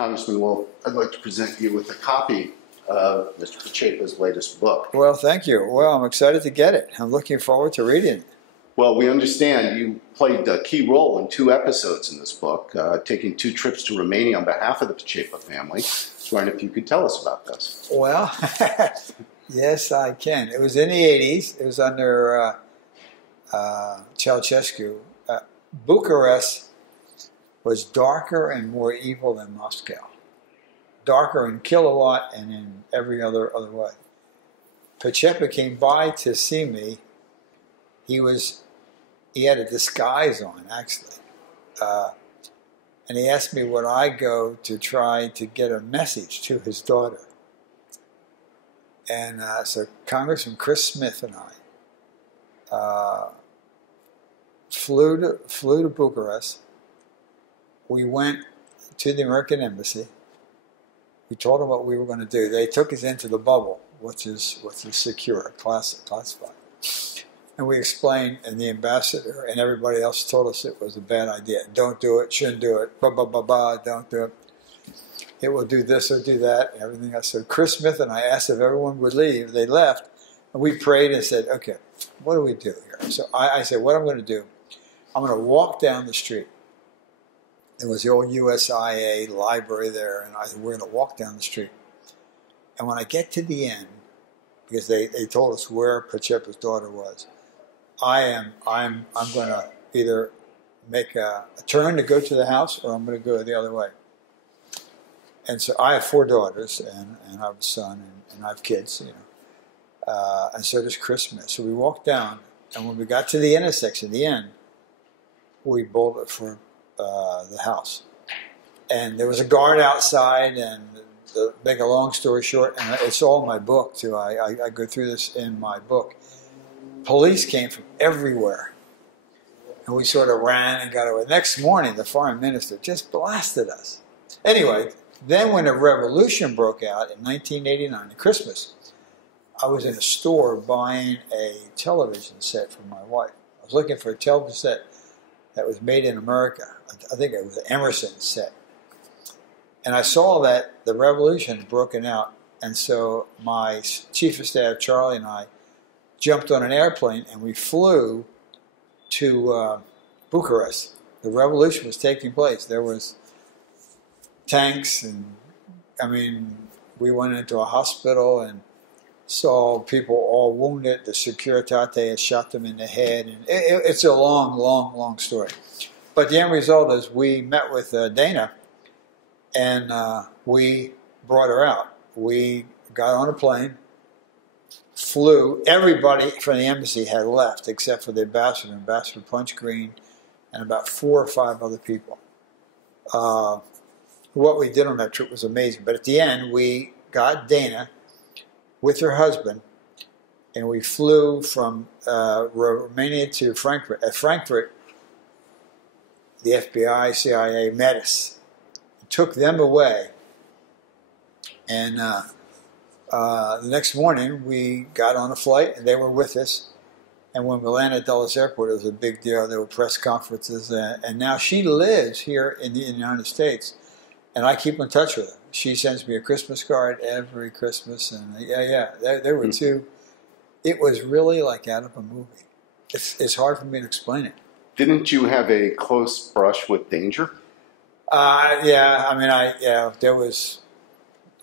Congressman, well, I'd like to present you with a copy of Mr. Pacepa's latest book. Well, thank you. Well, I'm excited to get it. I'm looking forward to reading it. Well, we understand you played a key role in 2 episodes in this book, taking 2 trips to Romania on behalf of the Pacepa family. I was wondering if you could tell us about this. Well, yes, I can. It was in the 80s. It was under Ceausescu. Bucharest was darker and more evil than Moscow. Darker in kilowatt and in every other way. Pacepa came by to see me. He had a disguise on, actually. And he asked me would I go to try to get a message to his daughter. And so Congressman Chris Smith and I flew to Bucharest. We went to the American Embassy. We told them what we were going to do. They took us into the bubble, which is secure, classified. And we explained, and the ambassador and everybody else told us it was a bad idea. Don't do it, shouldn't do it, don't do it. It will do this or do that, and everything else. So Chris Smith and I asked if everyone would leave. They left, and we prayed and said, okay, what do we do here? So I said, what I'm going to do, I'm going to walk down the street. There was the old USIA library there, and I said, we're going to walk down the street. And when I get to the end, because they told us where Pacepa's daughter was, I'm going to either make a turn to go to the house, or I'm going to go the other way. And so I have 4 daughters, and I have a son, and I have kids, you know. And so does Chris Smith. So we walked down, and when we got to the intersection, the end, we bolted for the house. And there was a guard outside, and to make a long story short, and it's all in my book too, I go through this in my book. Police came from everywhere, and we sort of ran and got away. Next morning, the foreign minister just blasted us. Anyway, then when the revolution broke out in 1989, at Christmas, I was in a store buying a television set for my wife. I was looking for a television set that was made in America. I think it was an Emerson set. And I saw that the revolution had broken out, and so my chief of staff, Charlie, and I jumped on an airplane, and we flew to Bucharest. The revolution was taking place. There was tanks, and I mean, we went into a hospital and saw people all wounded. The Securitate had shot them in the head, and it's a long story. But the end result is we met with Dana, and we brought her out. We got on a plane, flew. Everybody from the embassy had left except for the ambassador, Ambassador Punch Green, and about 4 or 5 other people. What we did on that trip was amazing. But at the end, we got Dana with her husband, and we flew from Romania to Frankfurt. At Frankfurt, the FBI, CIA met us, took them away, and the next morning we got on a flight, and they were with us. And when we landed at Dulles Airport, it was a big deal. There were press conferences, and now she lives here in the United States, and I keep in touch with her. She sends me a Christmas card every Christmas, and there were 2. It was really like out of a movie. It's hard for me to explain it. Didn't you have a close brush with danger? Yeah, I mean, there was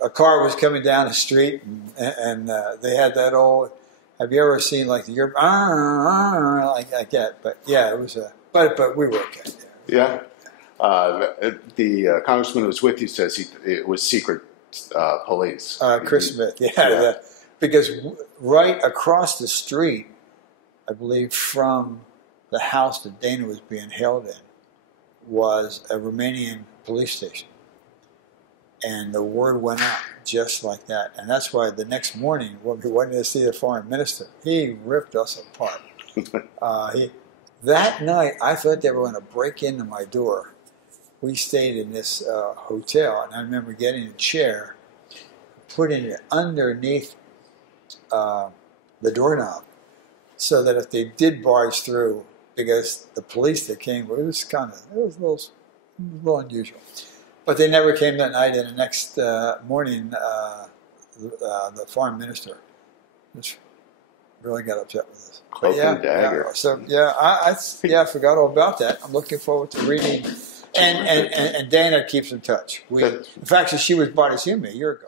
a car was coming down the street, and they had that old. Have you ever seen like the Europe like that? But yeah, it was but we were okay. Yeah. The congressman who was with you says it was secret police. Chris Smith, yeah. Because right across the street, I believe, from the house that Dana was being held in, was a Romanian police station. And the word went out just like that. And that's why the next morning, when we went to see the foreign minister, he ripped us apart. That night, I thought they were going to break into my door. We stayed in this hotel, and I remember getting a chair, putting it underneath the doorknob, so that if they did barge through, because the police that came, it was a little unusual. But they never came that night, and the next morning, the foreign minister just really got upset with us. Cloak and dagger. Yeah. So I forgot all about that. I'm looking forward to reading. And Dana keeps in touch. In fact, she was by to see me a year ago.